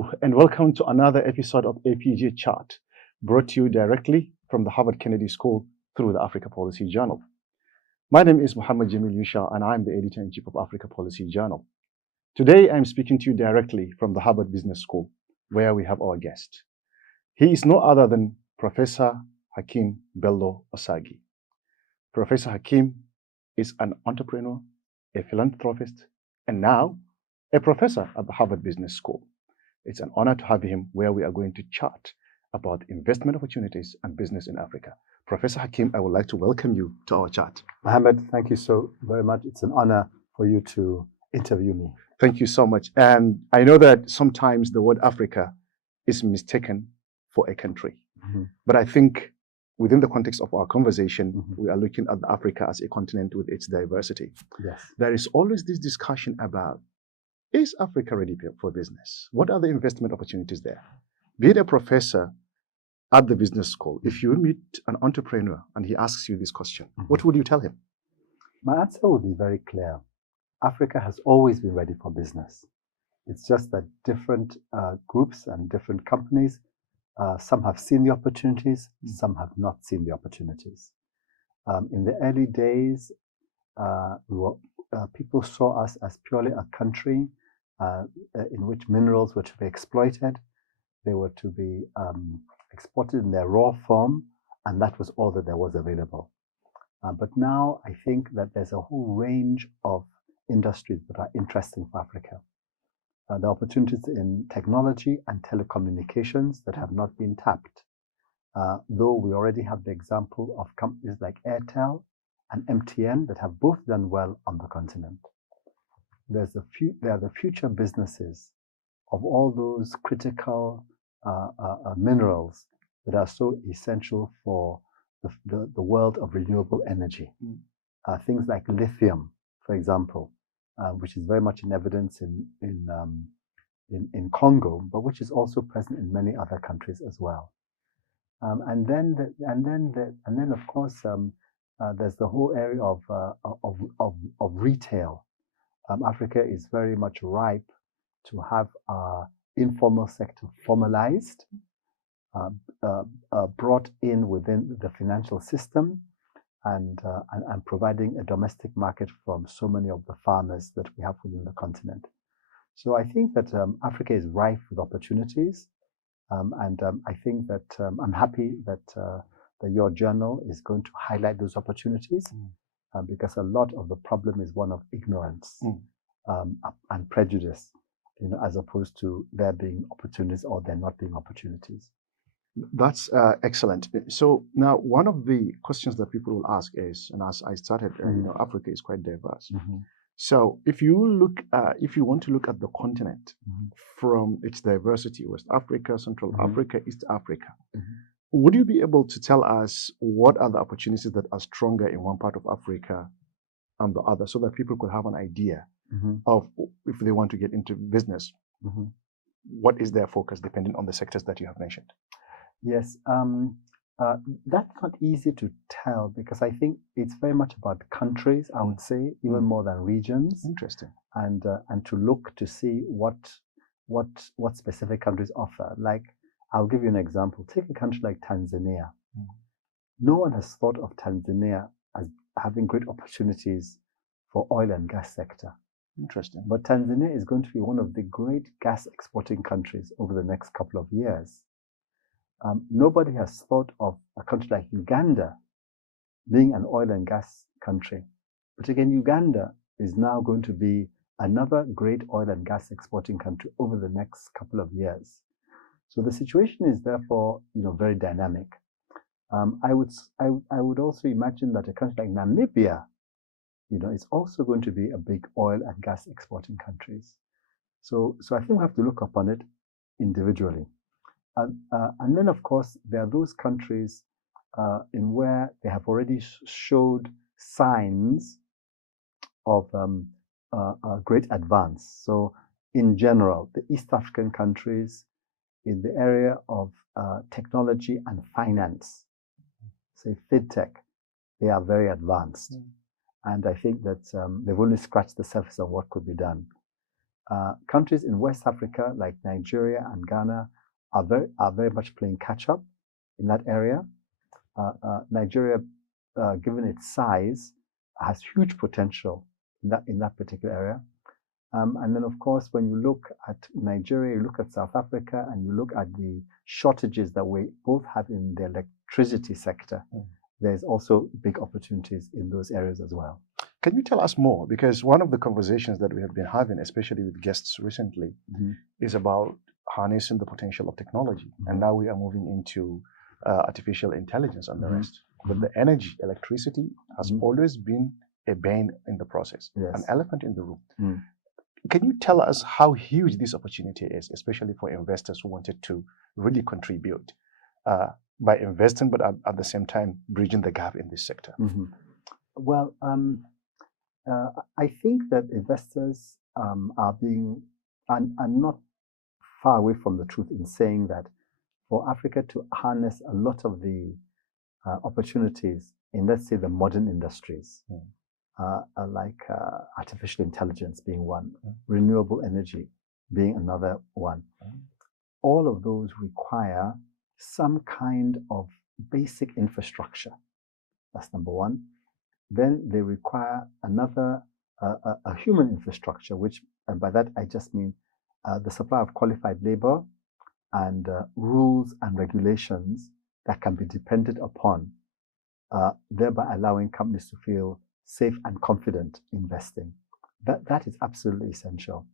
Hello, and welcome to another episode of APJ Chat, brought to you directly from the Harvard Kennedy School through the Africa Policy Journal. My name is Muhammad Jamil Yusha, and I'm the editor-in-chief of Africa Policy Journal. Today, I'm speaking to you directly from the Harvard Business School, where we have our guest. He is no other than Professor Hakeem Belo-Osagie. Professor Hakeem is an entrepreneur, a philanthropist, and now a professor at the Harvard Business School. It's an honor to have him where we are going to chat about investment opportunities and business in Africa. Professor Hakeem, I would like to welcome you to our chat. Mohammed, thank you so very much. It's an honor for you to interview me. Thank you so much. And I know that sometimes the word Africa is mistaken for a country. Mm-hmm. But I think within the context of our conversation, Mm-hmm. we are looking at Africa as a continent with its diversity. Yes. There is always this discussion about, is Africa ready for business? What are the investment opportunities there? Being a professor at the business school, if you meet an entrepreneur and he asks you this question, Mm-hmm. what would you tell him? My answer would be very clear. Africa has always been ready for business. It's just that different groups and different companies, some have seen the opportunities, some have not seen the opportunities. In the early days, people saw us as purely a country in which minerals were to be exploited. They were to be exported in their raw form, and that was all that there was available. But now I think that there's a whole range of industries that are interesting for Africa. The opportunities in technology and telecommunications that have not been tapped. Though we already have the example of companies like Airtel and MTN that have both done well on the continent. There are the future businesses of all those critical minerals that are so essential for the world of renewable energy. Things like lithium, for example, which is very much in evidence in Congo, but which is also present in many other countries as well. And then of course there's the whole area of retail. Africa is very much ripe to have our informal sector formalized, brought in within the financial system, and providing a domestic market from so many of the farmers that we have within the continent. So I think that Africa is rife with opportunities, and I think that I'm happy that your journal is going to highlight those opportunities, because a lot of the problem is one of ignorance and prejudice, as opposed to there being opportunities or there not being opportunities. That's excellent. So now one of the questions that people will ask is, and as I started, Africa is quite diverse. Mm-hmm. So if you want to look at the continent from its diversity, West Africa, Central Africa, East Africa, would you be able to tell us what are the opportunities that are stronger in one part of Africa and the other, so that people could have an idea of, if they want to get into business, what is their focus depending on the sectors that you have mentioned? Yes, that's not easy to tell, because I think it's very much about countries, I would say, even more than regions. Interesting. And to look to see what specific countries offer. Like, I'll give you an example. Take a country like Tanzania. No one has thought of Tanzania as having great opportunities for oil and gas sector. Interesting. But Tanzania is going to be one of the great gas exporting countries over the next couple of years. Nobody has thought of a country like Uganda being an oil and gas country. But again, Uganda is now going to be another great oil and gas exporting country over the next couple of years. So the situation is therefore, very dynamic. I would also imagine that a country like Namibia, is also going to be a big oil and gas exporting countries. So I think we have to look upon it individually. And then, of course, there are those countries in where they have already showed signs of great advance. So in general, the East African countries in the area of technology and finance, say FinTech, they are very advanced. And I think that they've only scratched the surface of what could be done. Countries in West Africa like Nigeria and Ghana are very much playing catch up in that area. Nigeria, given its size, has huge potential in that particular area. And then, of course, when you look at Nigeria, you look at South Africa, and you look at the shortages that we both have in the electricity sector, there's also big opportunities in those areas as well. Can you tell us more? Because one of the conversations that we have been having, especially with guests recently, is about harnessing the potential of technology. And now we are moving into artificial intelligence and the rest. But the energy, electricity, has always been a bane in the process, an elephant in the room. Can you tell us how huge this opportunity is, especially for investors who wanted to really contribute by investing, but at the same time bridging the gap in this sector? Well, I think that investors are not far away from the truth in saying that for Africa to harness a lot of the opportunities in, let's say, the modern industries, like artificial intelligence being one, renewable energy being another one, all of those require some kind of basic infrastructure. That's number one. Then they require another, a human infrastructure, which, and by that I just mean the supply of qualified labor and rules and regulations that can be depended upon, thereby allowing companies to feel safe and confident investing. That is absolutely essential.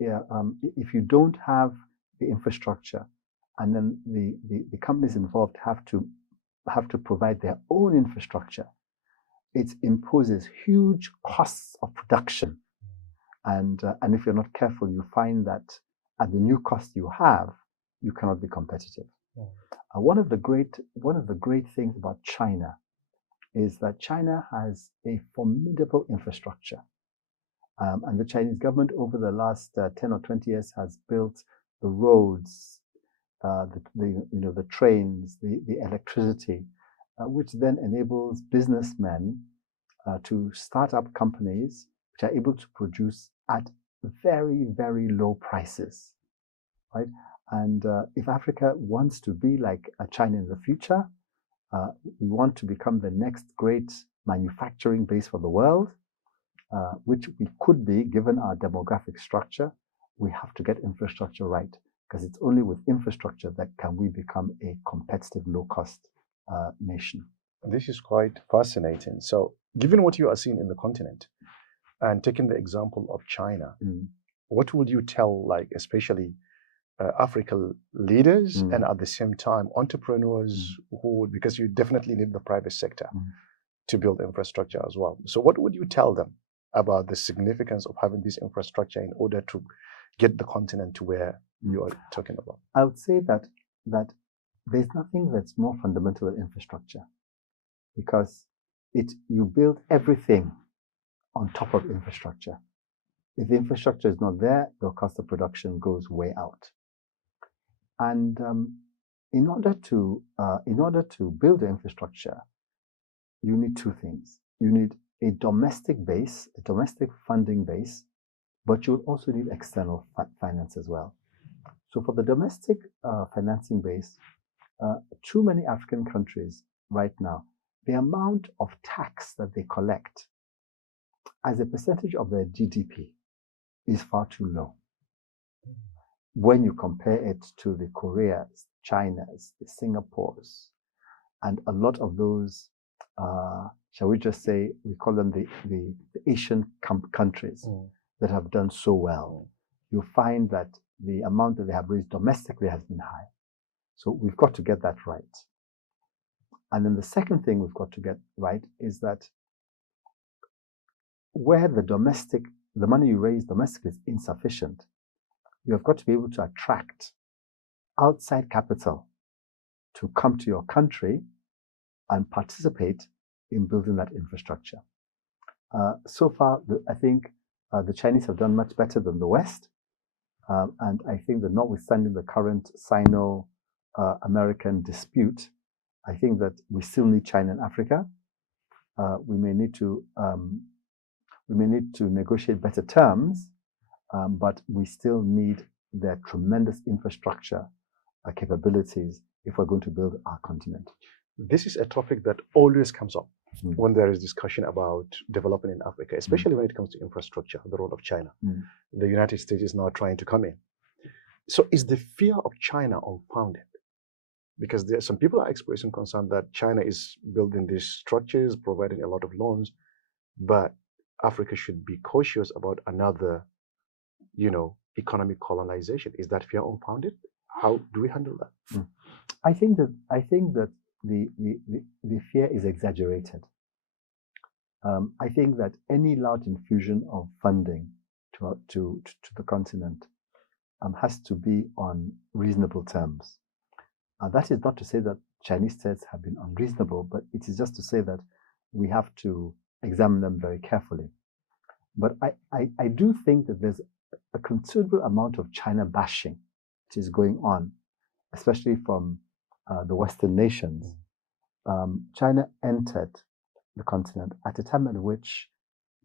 If you don't have the infrastructure, and then the companies involved have to provide their own infrastructure, it imposes huge costs of production. And if you're not careful, you find that at the new cost you have, you cannot be competitive. One of the great things about China is that China has a formidable infrastructure. And the Chinese government over the last 10 or 20 years has built the roads, the trains, the electricity, which then enables businessmen to start up companies which are able to produce at very, very low prices, right? And if Africa wants to be like China in the future, we want to become the next great manufacturing base for the world, which we could be given our demographic structure. We have to get infrastructure right, because it's only with infrastructure that can we become a competitive, low-cost nation. This is quite fascinating. So, given what you are seeing in the continent, and taking the example of China, what would you tell, like, especially African leaders and at the same time entrepreneurs who would, because you definitely need the private sector to build infrastructure as well. So what would you tell them about the significance of having this infrastructure in order to get the continent to where you are talking about? I would say that there's nothing that's more fundamental than infrastructure, because you build everything on top of infrastructure. If the infrastructure is not there, the cost of production goes way out. And in order to build the infrastructure, you need two things. You need a domestic base, a domestic funding base, but you also need external finance as well. So for the domestic financing base, too many African countries right now, the amount of tax that they collect as a percentage of their GDP is far too low. When you compare it to the Koreas, Chinas, the Singapores, and a lot of those, shall we just say, we call them the Asian countries that have done so well, you find that the amount that they have raised domestically has been high. So we've got to get that right. And then the second thing we've got to get right is that where the money you raise domestically is insufficient, you have got to be able to attract outside capital to come to your country and participate in building that infrastructure. So far, I think the Chinese have done much better than the West. And I think that notwithstanding the current Sino-American dispute, I think that we still need China and Africa. We may need to negotiate better terms, but we still need their tremendous infrastructure capabilities if we're going to build our continent. This is a topic that always comes up when there is discussion about development in Africa, especially when it comes to infrastructure, the role of China. The United States is now trying to come in. So is the fear of China unfounded? Because there some people are expressing concern that China is building these structures, providing a lot of loans, but Africa should be cautious about another, economic colonization. Is that fear unfounded? How do we handle that? I think that the fear is exaggerated. I think that any large infusion of funding to the continent has to be on reasonable terms. That is not to say that Chinese states have been unreasonable, but it is just to say that we have to examine them very carefully. But I do think that there's a considerable amount of China bashing which is going on, especially from the Western nations. China entered the continent at a time in which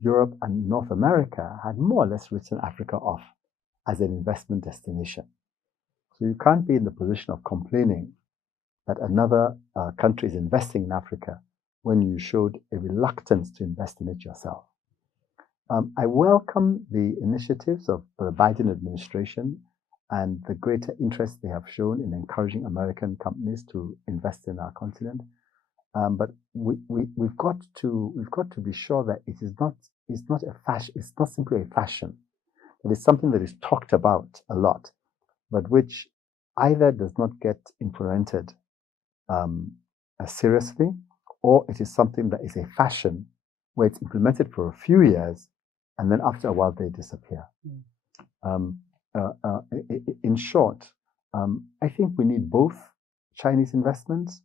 Europe and North America had more or less written Africa off as an investment destination. So you can't be in the position of complaining that another country is investing in Africa when you showed a reluctance to invest in it yourself. I welcome the initiatives of the Biden administration and the greater interest they have shown in encouraging American companies to invest in our continent. But we've got to be sure that it's not a fashion. It's not simply a fashion. It is something that is talked about a lot, but which either does not get implemented seriously, or it is something that is a fashion where it's implemented for a few years and then after a while they disappear. In short, I think we need both Chinese investments.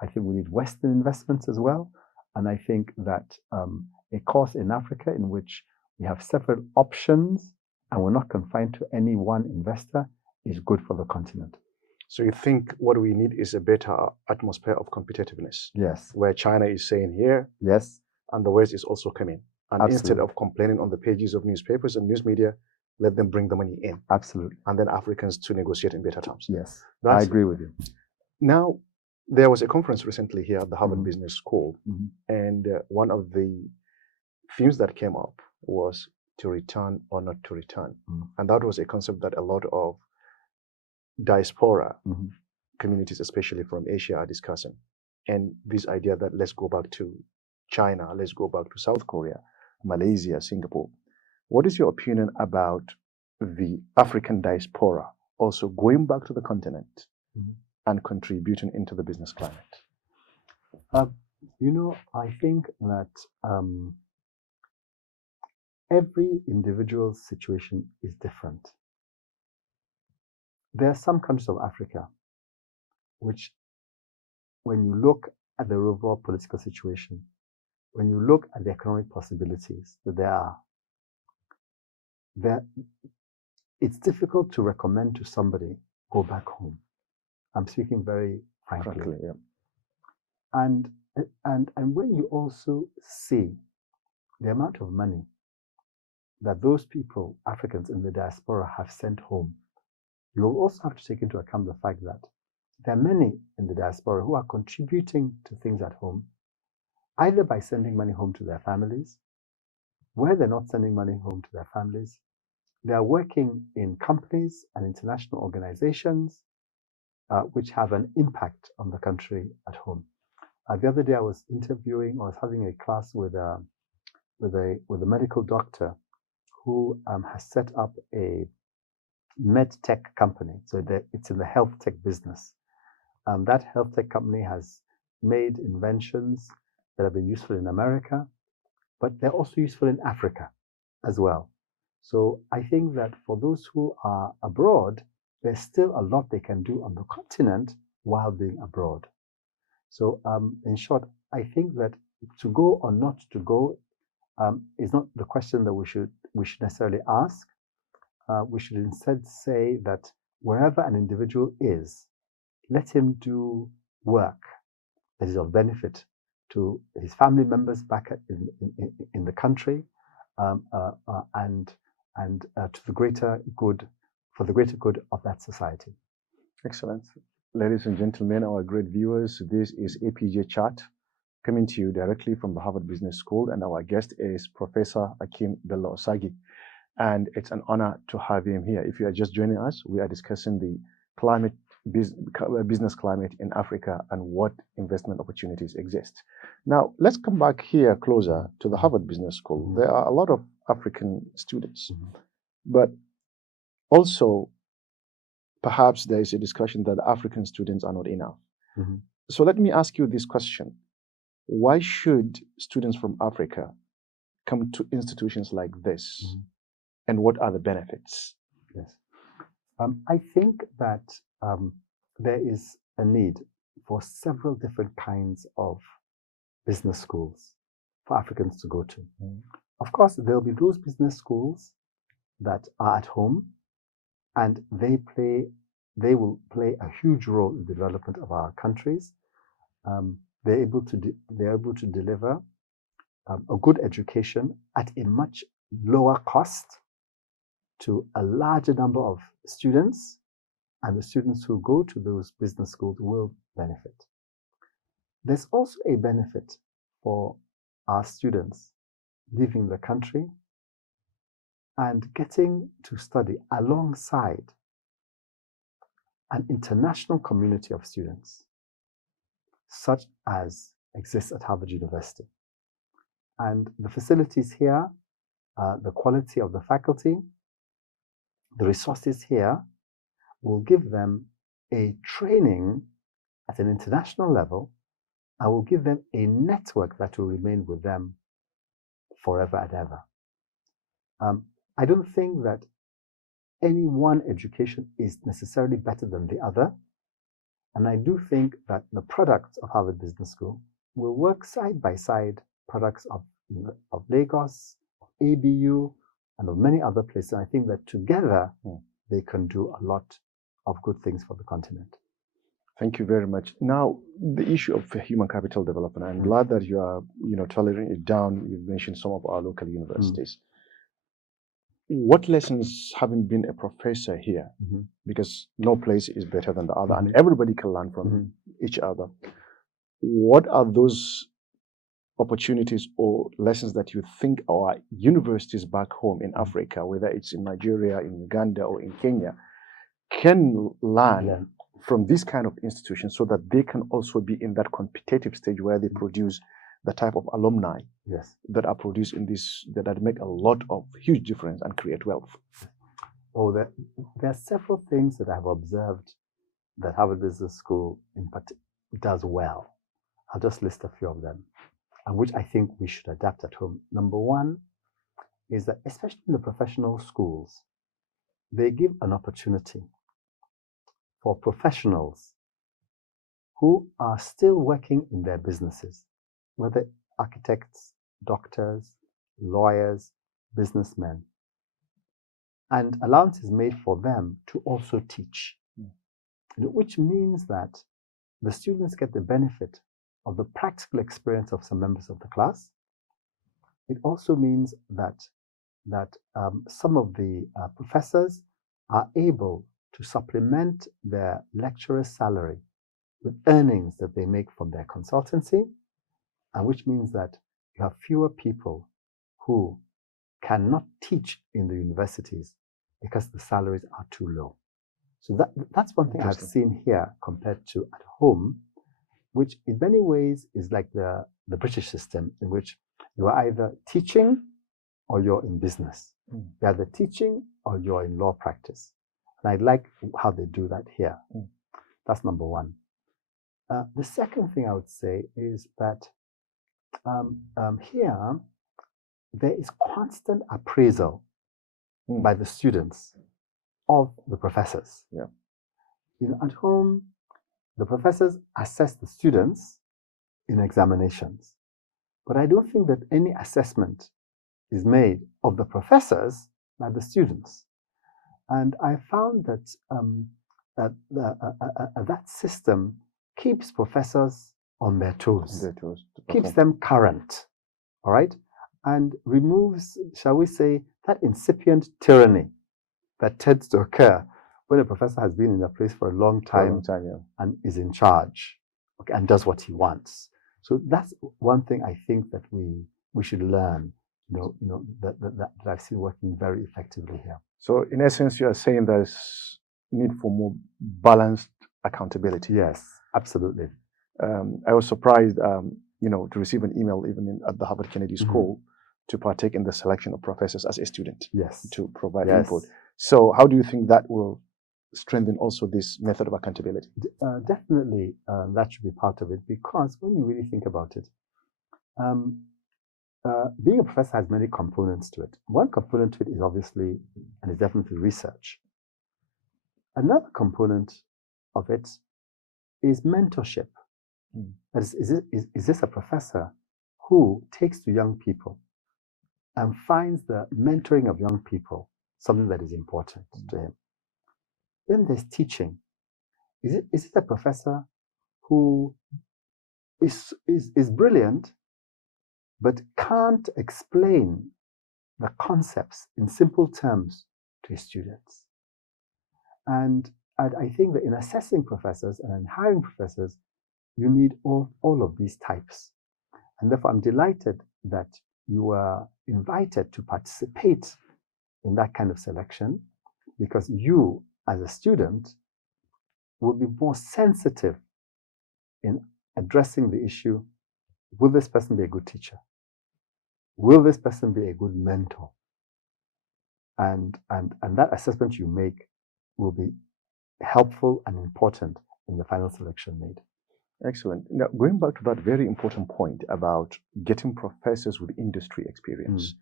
I think we need Western investments as well. And I think that a course in Africa in which we have several options and we're not confined to any one investor is good for the continent. So you think what we need is a better atmosphere of competitiveness? Yes. Where China is saying here, yes, and the West is also coming. And Absolutely. Instead of complaining on the pages of newspapers and news media, let them bring the money in. Absolutely. And then Africans to negotiate in better terms. Yes, I agree with you. Now, there was a conference recently here at the Harvard Business School, and one of the themes that came up was to return or not to return. And that was a concept that a lot of diaspora communities, especially from Asia, are discussing. And this idea that let's go back to China, let's go back to South Korea, Malaysia, Singapore. What is your opinion about the African diaspora also going back to the continent and contributing into the business climate? I think that every individual's situation is different. There are some countries of Africa which, when you look at the overall political situation, when you look at the economic possibilities that there are, it's difficult to recommend to somebody, go back home. I'm speaking very frankly. Yeah. And when you also see the amount of money that those people, Africans in the diaspora, have sent home, you will also have to take into account the fact that there are many in the diaspora who are contributing to things at home, either by sending money home to their families. Where they're not sending money home to their families, they are working in companies and international organizations which have an impact on the country at home. The other day I was having a class with a medical doctor who has set up a med tech company. So it's in the health tech business. That health tech company has made inventions that have been useful in America, but they're also useful in Africa as well. So I think that for those who are abroad, there's still a lot they can do on the continent while being abroad. So in short, I think that to go or not to go is not the question that we should necessarily ask. We should instead say that wherever an individual is, let him do work that is of benefit to his family members back in the country, and and to the greater good, for the greater good of that society. Excellent. Ladies and gentlemen, our great viewers, this is APJ Chat coming to you directly from the Harvard Business School, and our guest is Professor Hakeem Belo-Osagie. And it's an honor to have him here. If you are just joining us, we are discussing the business climate in Africa and what investment opportunities exist. Now, let's come back here closer to the Harvard Business School. Mm-hmm. There are a lot of African students, Mm-hmm. but also perhaps there is a discussion that African students are not enough. Mm-hmm. So let me ask you this question. Why should students from Africa come to institutions like this? Mm-hmm. And what are the benefits? Yes. I think that there is a need for several different kinds of business schools for Africans to go to. Mm. Of course, there'll be those business schools that are at home, and they will play a huge role in the development of our countries. They're able to deliver a good education at a much lower cost to a larger number of students, and the students who go to those business schools will benefit. There's also a benefit for our students leaving the country and getting to study alongside an international community of students, such as exists at Harvard University. And the facilities here, the quality of the faculty, the resources here will give them a training at an international level and will give them a network that will remain with them forever and ever. I don't think that any one education is necessarily better than the other. And I do think that the products of Harvard Business School will work side by side products of Lagos, of ABU, and of many other places. And I think that together they can do a lot of good things for the continent. Thank you very much. Now, the issue of human capital development, I'm glad that you are, tailoring it down. You've mentioned some of our local universities. What lessons, having been a professor here, because no place is better than the other, and everybody can learn from each other. What are those opportunities or lessons that you think our universities back home in Africa, whether it's in Nigeria, in Uganda, or in Kenya, can learn from this kind of institutions so that they can also be in that competitive stage where they produce the type of alumni that are produced in this, that make a lot of huge difference and create wealth? Oh, there are several things that I've observed that Harvard Business School in particular does well. I'll just list a few of them, and which I think we should adapt at home. Number one is that, especially in the professional schools, they give an opportunity for professionals who are still working in their businesses, whether architects, doctors, lawyers, businessmen, and allowance is made for them to also teach, which means that the students get the benefit of the practical experience of some members of the class. It also means that some of the professors are able to supplement their lecturer's salary with earnings that they make from their consultancy, and which means that you have fewer people who cannot teach in the universities because the salaries are too low. So that's one thing I've seen here compared to at home, which in many ways is like the British system, in which you are either teaching or you're in business. You're either teaching or you're in law practice. And I like how they do that here. That's number one. The second thing I would say is that here there is constant appraisal by the students of the professors. At home, the professors assess the students in examinations, but I don't think that any assessment is made of the professors by the students. And I found that that system keeps professors on their toes, keeps them current. All right. and removes, shall we say, that incipient tyranny that tends to occur when a professor has been in a place for a long time, yeah. and is in charge, okay, and does what he wants. So that's one thing I think that we should learn, that I've seen working very effectively here. So in essence, you are saying there's need for more balanced accountability. Yes, absolutely. I was surprised, to receive an email even at the Harvard Kennedy School to partake in the selection of professors as a student. Yes. To provide input. So how do you think that will strengthen also this method of accountability? Definitely, that should be part of it, because when you really think about it, being a professor has many components to it. One component to it is obviously, and is definitely, research. Another component of it is mentorship. That is this a professor who takes to young people and finds the mentoring of young people something that is important to him? Then there's teaching. Is it a professor who is brilliant but can't explain the concepts in simple terms to his students? And I think that in assessing professors and in hiring professors, you need all of these types. And therefore, I'm delighted that you were invited to participate in that kind of selection, because you, as a student, will be more sensitive in addressing the issue. Will this person be a good teacher? Will this person be a good mentor? And that assessment you make will be helpful and important in the final selection made. Excellent. Now, going back to that very important point about getting professors with industry experience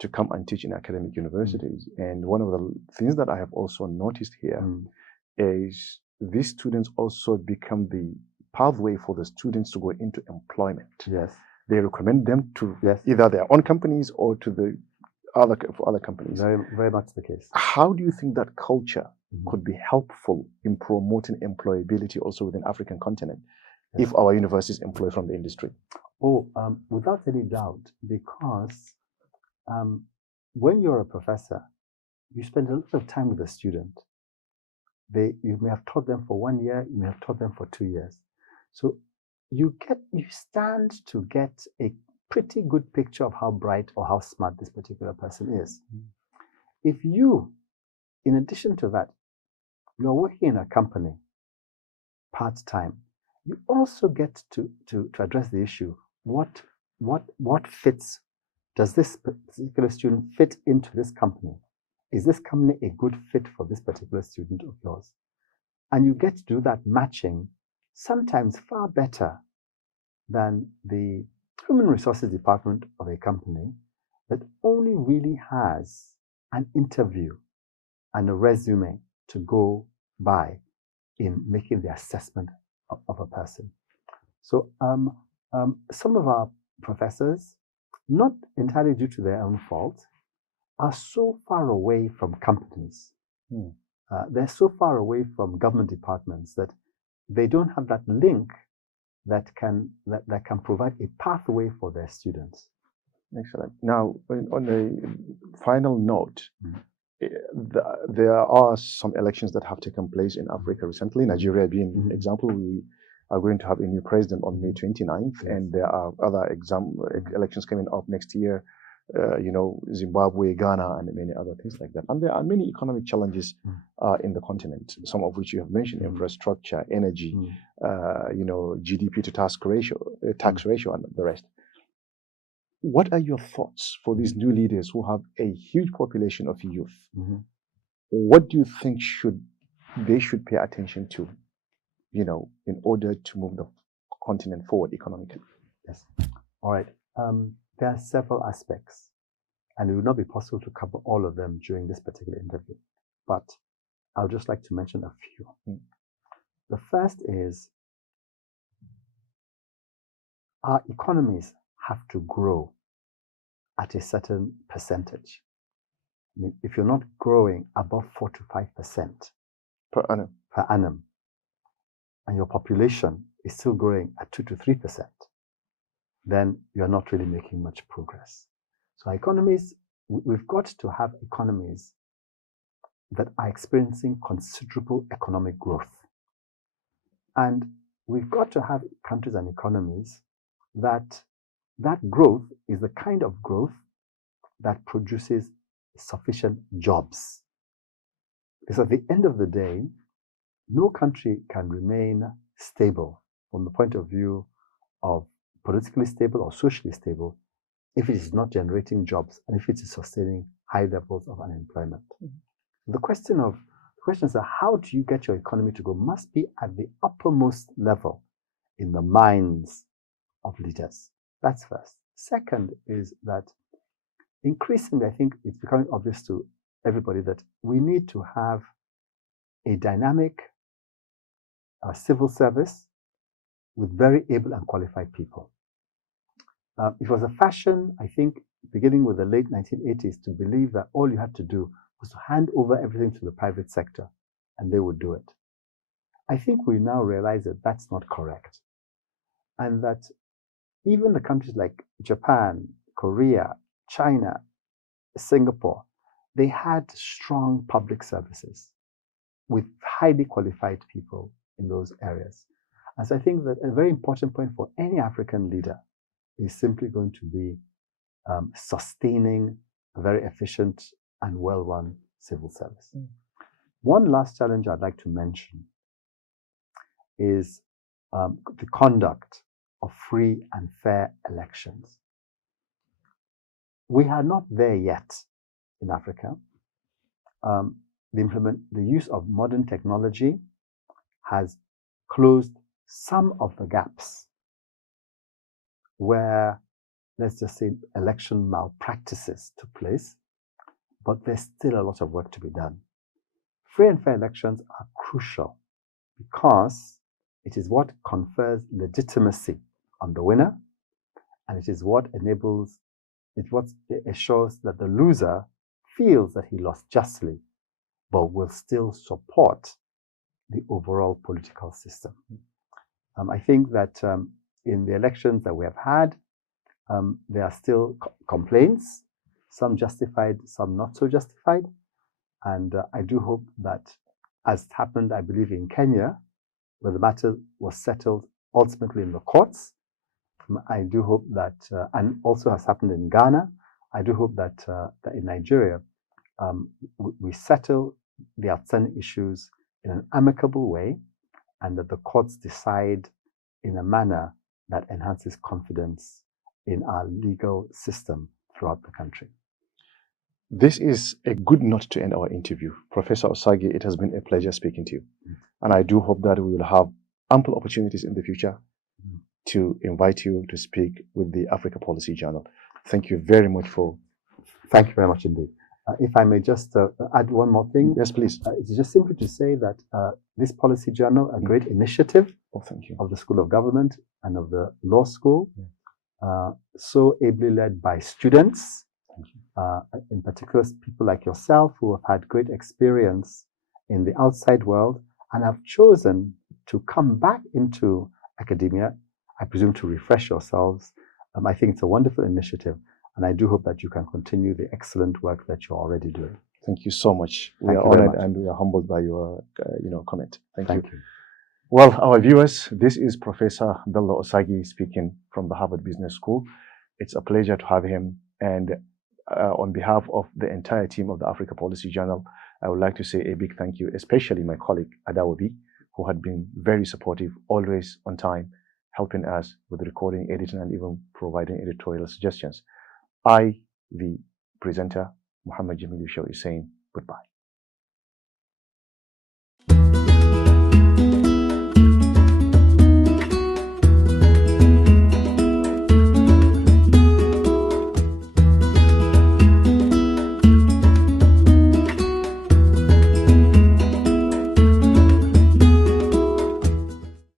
to come and teach in academic universities. And one of the things that I have also noticed here is these students also become the pathway for the students to go into employment. Yes. They recommend them to either their own companies or to the other companies. Very, very much the case. How do you think that culture could be helpful in promoting employability also within African continent if our universities employ from the industry? Without any doubt, because when you're a professor, you spend a lot of time with the student. You may have taught them for 1 year, you may have taught them for 2 years. So you stand to get a pretty good picture of how bright or how smart this particular person is. If you, in addition to that, you are working in a company part-time, you also get to address the issue. What fits? Does this particular student fit into this company? Is this company a good fit for this particular student of yours? And you get to do that matching sometimes far better than the human resources department of a company that only really has an interview and a resume to go by in making the assessment of a person. So some of our professors, not entirely due to their own fault, are so far away from companies. They're so far away from government departments that they don't have that link that can provide a pathway for their students. Excellent. Now, on a final note, there are some elections that have taken place in Africa recently. Nigeria being an example, we are going to have a new president on May 29th, and there are other elections coming up next year. Zimbabwe, Ghana, and many other things like that. And there are many economic challenges in the continent, some of which you have mentioned: infrastructure, energy, GDP to tax ratio, and the rest. What are your thoughts for these new leaders who have a huge population of youth? What do you think they should pay attention to, in order to move the continent forward economically? Yes. All right. There are several aspects, and it would not be possible to cover all of them during this particular interview, but I'll just like to mention a few. The first is our economies have to grow at a certain percentage. I mean, if you're not growing above 4 to 5% per annum, and your population is still growing at 2 to 3%, then you're not really making much progress. So economies, we've got to have economies that are experiencing considerable economic growth. And we've got to have countries and economies that growth is the kind of growth that produces sufficient jobs. Because at the end of the day, no country can remain stable from the point of view of politically stable or socially stable if it is not generating jobs and if it is sustaining high levels of unemployment. Mm-hmm. The questions are, how do you get your economy to grow must be at the uppermost level in the minds of leaders. That's first. Second is that increasingly, I think it's becoming obvious to everybody that we need to have a dynamic civil service with very able and qualified people. It was a fashion, I think, beginning with the late 1980s, to believe that all you had to do was to hand over everything to the private sector and they would do it. I think we now realize that that's not correct. And that even the countries like Japan, Korea, China, Singapore, they had strong public services with highly qualified people in those areas. And so I think that a very important point for any African leader is simply going to be sustaining a very efficient and well-run civil service. Mm. One last challenge I'd like to mention is the conduct of free and fair elections. We are not there yet in Africa. The use of modern technology has closed some of the gaps where, let's just say, election malpractices took place, but there's still a lot of work to be done. Free and fair elections are crucial because it is what confers legitimacy on the winner, and it is what assures that the loser feels that he lost justly, but will still support the overall political system. I think that in the elections that we have had, there are still complaints, some justified, some not so justified. And I do hope that, as happened, I believe, in Kenya, where the matter was settled ultimately in the courts, I do hope that, and also has happened in Ghana, I do hope that, that in Nigeria, we settle the outstanding issues in an amicable way, and that the courts decide in a manner that enhances confidence in our legal system throughout the country. This is a good note to end our interview. Professor Osagie, it has been a pleasure speaking to you. And I do hope that we will have ample opportunities in the future to invite you to speak with the Africa Policy Journal. Thank you very much for... Thank you very much indeed. If I may just add one more thing. Yes, please. It's just simply to say that this Policy Journal, a great initiative of the School of Government and of the Law School, so ably led by students, in particular people like yourself who have had great experience in the outside world and have chosen to come back into academia, I presume to refresh yourselves. I think it's a wonderful initiative, and I do hope that you can continue the excellent work that you're already doing. Thank you so much. We are honored and we are humbled by your comment. Thank you. Well, our viewers, this is Professor Belo-Osagie speaking from the Harvard Business School. It's a pleasure to have him. And on behalf of the entire team of the Africa Policy Journal, I would like to say a big thank you, especially my colleague Adawobi, who had been very supportive, always on time, helping us with recording, editing, and even providing editorial suggestions. I, the presenter, Muhammad Jamil Yusha, is saying goodbye.